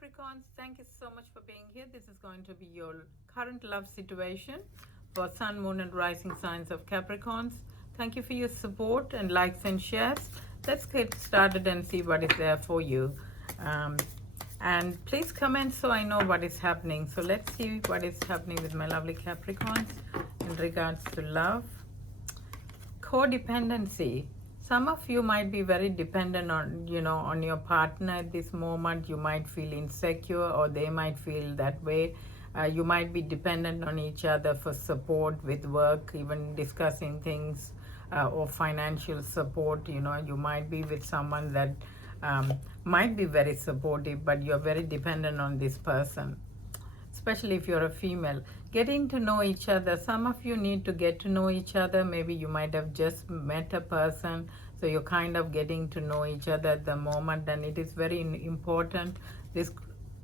Capricorns, thank you so much for being here. This is going to be your current love situation for Sun, Moon, and Rising signs of Capricorns. Thank you for your support and likes and shares. Let's get started and see what is there for you. Um, and please comment so I know what is happening. So let's see what is happening with my lovely Capricorns in regards to love. Codependency. Some of you might be very dependent on your partner at this moment. You might feel insecure, or they might feel that way. You might be dependent on each other for support with work, even discussing things, or financial support. You might be with someone that might be very supportive, but you're very dependent on this person, especially if you're a female. Getting to know each other. Some of you need to get to know each other. Maybe you might have just met a person, so you're kind of getting to know each other at the moment, and it is very important. This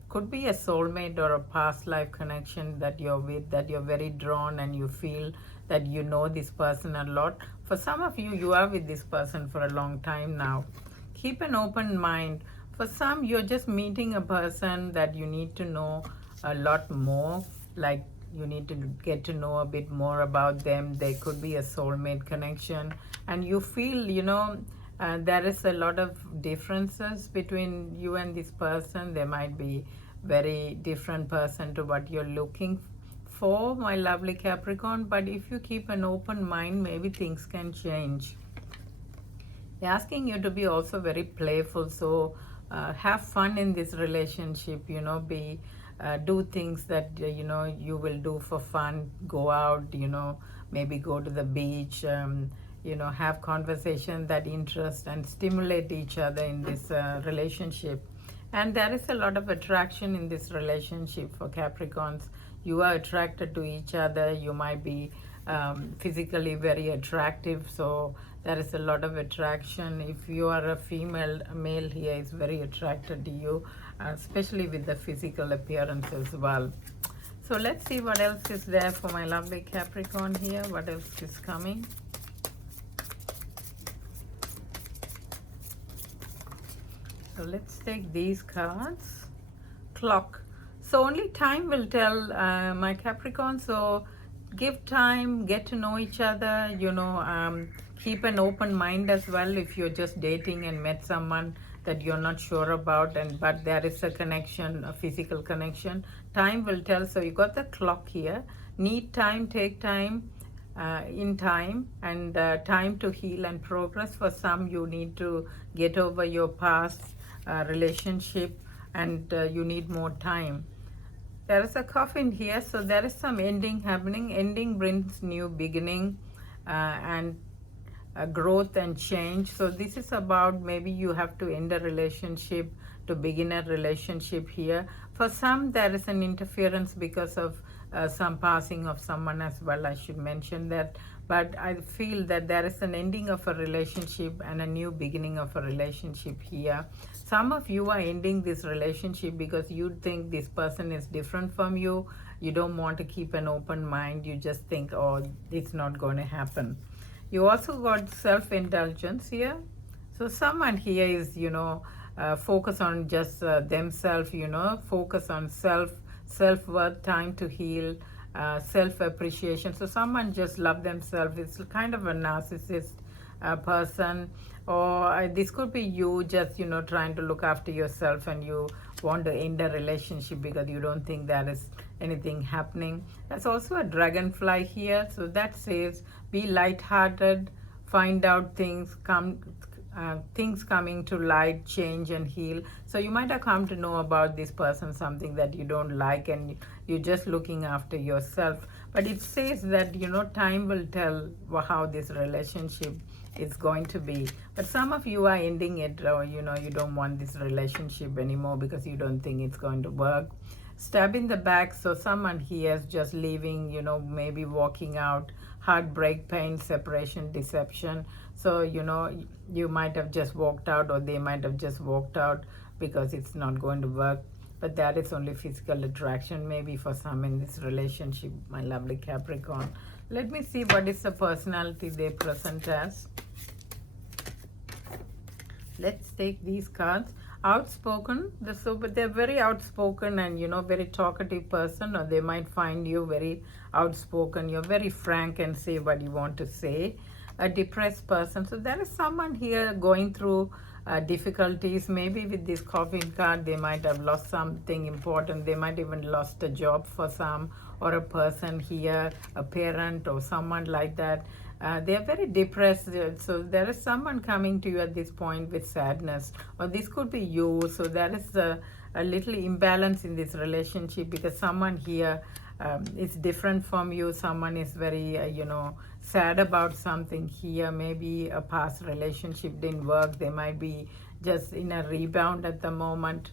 could be a soulmate or a past life connection that you're with, that you're very drawn and you feel that you know this person a lot. For some of you, you are with this person for a long time now. Keep an open mind. For some, you're just meeting a person that you need to know a lot more, like you need to get to know a bit more about them. There could be a soulmate connection, and you feel there is a lot of differences between you and this person. There might be very different person to what you're looking for, my lovely Capricorn, but if you keep an open mind, maybe things can change. They're asking you to be also very playful, so have fun in this relationship. Do things that you will do for fun. Go out, maybe go to the beach. Have conversation that interest and stimulate each other in this relationship. And there is a lot of attraction in this relationship for Capricorns. You are attracted to each other. You might be physically very attractive, so there is a lot of attraction. If you are a female, a male here is very attracted to you, especially with the physical appearance as well. So let's see what else is there for my lovely Capricorn here. What else is coming? So let's take these cards. Clock. So only time will tell, my Capricorn. So give time, get to know each other, keep an open mind as well. If you're just dating and met someone that you're not sure about, but there is a connection, a physical connection, time will tell. So you got the clock here. Need time, take time, in time, and time to heal and progress. For some, you need to get over your past relationship, and you need more time. There is a coffin here, so there is some ending happening. Ending brings new beginning, and growth and change. So this is about, maybe you have to end a relationship to begin a relationship here. For some, there is an interference because of some passing of someone as well. I should mention that. But I feel that there is an ending of a relationship and a new beginning of a relationship here. Some of you are ending this relationship because you think this person is different from you. You don't want to keep an open mind. You just think, oh, it's not going to happen. You also got self-indulgence here. So someone here is, focus on just themselves, focus on self-worth, time to heal, self-appreciation. So someone just love themselves. It's kind of a narcissist person, or this could be you just trying to look after yourself, and you want to end a relationship because you don't think there is anything happening. There's also a dragonfly here, so that says be light-hearted, find out things coming to light, change and heal. So you might have come to know about this person something that you don't like, and you're just looking after yourself. But it says that time will tell how this relationship is going to be. But some of you are ending it, or you don't want this relationship anymore because you don't think it's going to work. Stab in the back. So someone here is just leaving, maybe walking out. Heartbreak, pain, separation, deception. So you might have just walked out, or they might have just walked out because it's not going to work. But that is only physical attraction, maybe for some in this relationship, my lovely Capricorn. Let me see what is the personality they present as. Let's take these cards. outspoken, but they're very outspoken and very talkative person, or they might find you very outspoken. You're very frank and say what you want to say. A depressed person, so there is someone here going through difficulties. Maybe with this coffin card they might have lost something important. They might even lost a job for some, or a person here, a parent or someone like that. They are very depressed, so there is someone coming to you at this point with sadness, or this could be you. So there is a little imbalance in this relationship, because someone here is different from you. Someone is very sad about something here. Maybe a past relationship didn't work. They might be just in a rebound at the moment.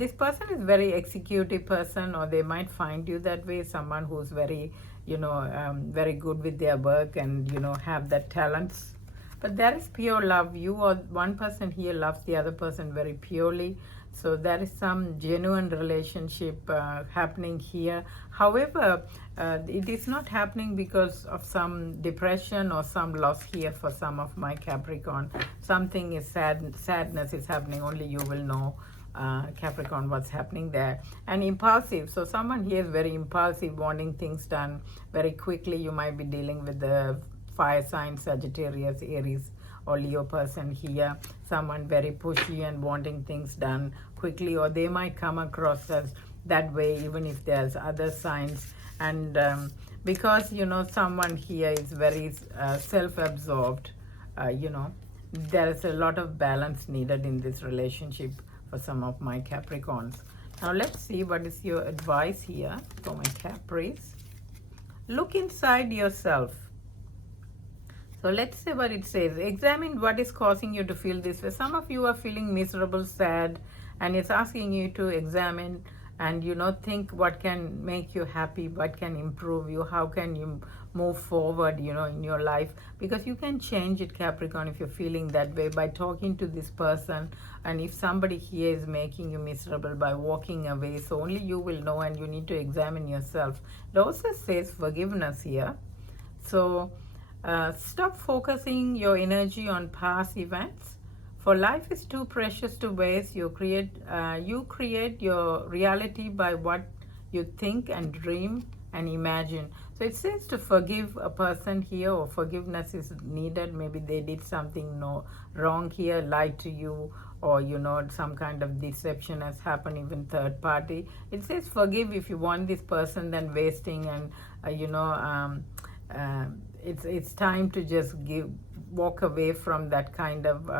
This person is very executive person, or they might find you that way. Someone who's very very good with their work and have that talents. But there is pure love. You or one person here loves the other person very purely. So there is some genuine relationship happening here. However, it is not happening because of some depression or some loss here for some of my Capricorn. Something is sadness is happening. Only you will know, Capricorn, what's happening there. And impulsive, so someone here is very impulsive, wanting things done very quickly. You might be dealing with the fire sign, Sagittarius, Aries or Leo person here. Someone very pushy and wanting things done quickly, or they might come across as that way even if there's other signs. And because someone here is very self-absorbed, there is a lot of balance needed in this relationship for some of my Capricorns. Now let's see what is your advice here for my Capris. Look inside yourself. So let's see what it says. Examine what is causing you to feel this way. Some of you are feeling miserable, sad, and it's asking you to examine and think what can make you happy, what can improve you, how can you move forward in your life, because you can change it, Capricorn, if you're feeling that way, by talking to this person. And if somebody here is making you miserable, by walking away. So only you will know, and you need to examine yourself. It also says forgiveness here. So stop focusing your energy on past events, for life is too precious to waste. You create your reality by what you think and dream and imagine. So it says to forgive a person here, or forgiveness is needed. Maybe they did something wrong here, lied to you, or some kind of deception has happened, even third party. It says forgive if you want this person than wasting. And it's time to just walk away from that kind of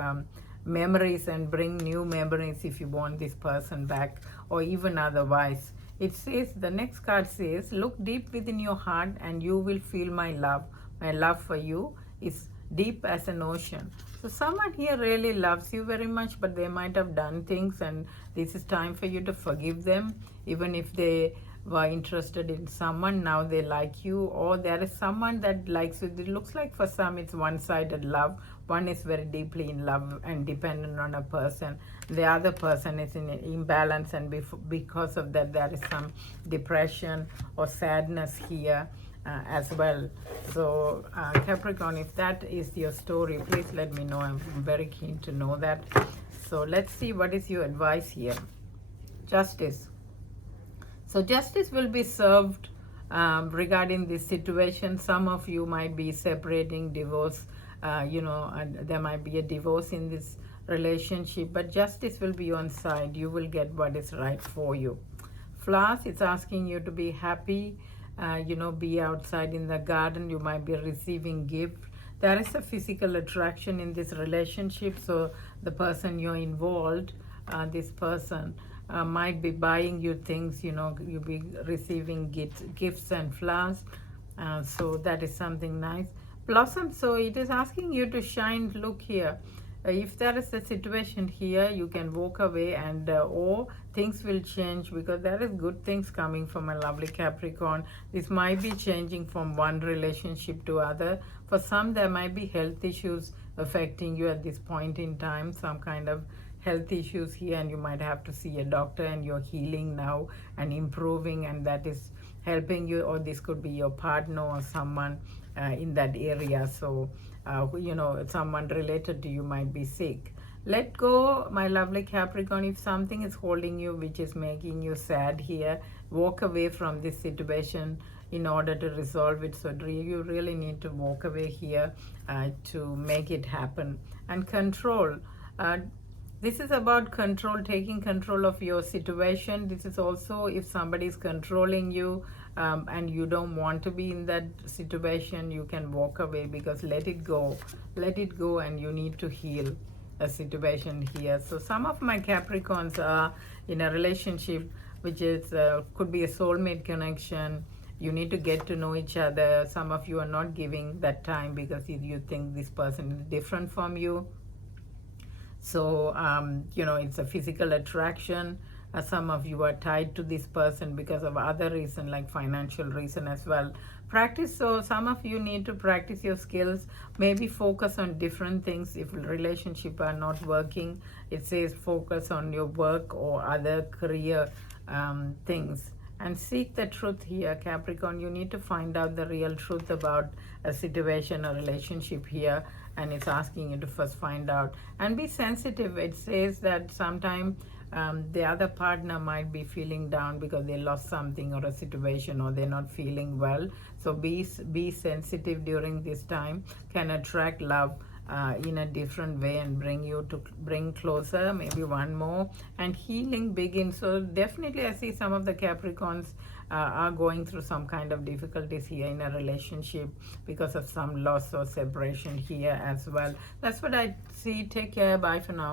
memories and bring new memories if you want this person back, or even otherwise. It says, the next card says, look deep within your heart and you will feel my love. My love for you is deep as an ocean. So someone here really loves you very much, but they might have done things, and this is time for you to forgive them. Even if they were interested in someone, now they like you, or there is someone that likes you. It looks like for some it's one-sided love. One is very deeply in love and dependent on a person. The other person is in an imbalance, and because of that there is some depression or sadness here as well. So Capricorn, if that is your story, please let me know. I'm very keen to know that. So let's see what is your advice here. Justice. So justice will be served regarding this situation. Some of you might be separating, divorce, and there might be a divorce in this relationship, but justice will be on side. You will get what is right for you. Flowers, it's asking you to be happy, be outside in the garden. You might be receiving gift. There is a physical attraction in this relationship, so the person you're involved, this person might be buying you things. You'll be receiving gifts and flowers. So that is something nice. Blossom, so it is asking you to shine. Look here, if there is a situation here, you can walk away, and or things will change, because there is good things coming from a lovely Capricorn. This might be changing from one relationship to other. For some, there might be health issues affecting you at this point in time, some kind of health issues here, and you might have to see a doctor, and you're healing now and improving, and that is helping you. Or this could be your partner or someone in that area. So someone related to you might be sick. Let go, my lovely Capricorn. If something is holding you, which is making you sad here, walk away from this situation in order to resolve it. So you really need to walk away here to make it happen. And control. Uh, this is about control, taking control of your situation. This is also if somebody is controlling you and you don't want to be in that situation, you can walk away, because let it go. Let it go, and you need to heal a situation here. So some of my Capricorns are in a relationship which is could be a soulmate connection. You need to get to know each other. Some of you are not giving that time because you think this person is different from you. So it's a physical attraction. Some of you are tied to this person because of other reason, like financial reason as well. Practice. So some of you need to practice your skills, maybe focus on different things. If relationship are not working, it says focus on your work or other career things, and seek the truth here, Capricorn. You need to find out the real truth about a situation, a relationship here, and it's asking you to first find out and be sensitive. It says that sometimes the other partner might be feeling down because they lost something or a situation, or they're not feeling well. So be sensitive during this time. Can attract love in a different way and bring closer, maybe one more, and healing begins. So definitely I see some of the Capricorns are going through some kind of difficulties here in a relationship because of some loss or separation here as well. That's what I see. Take care. Bye for now.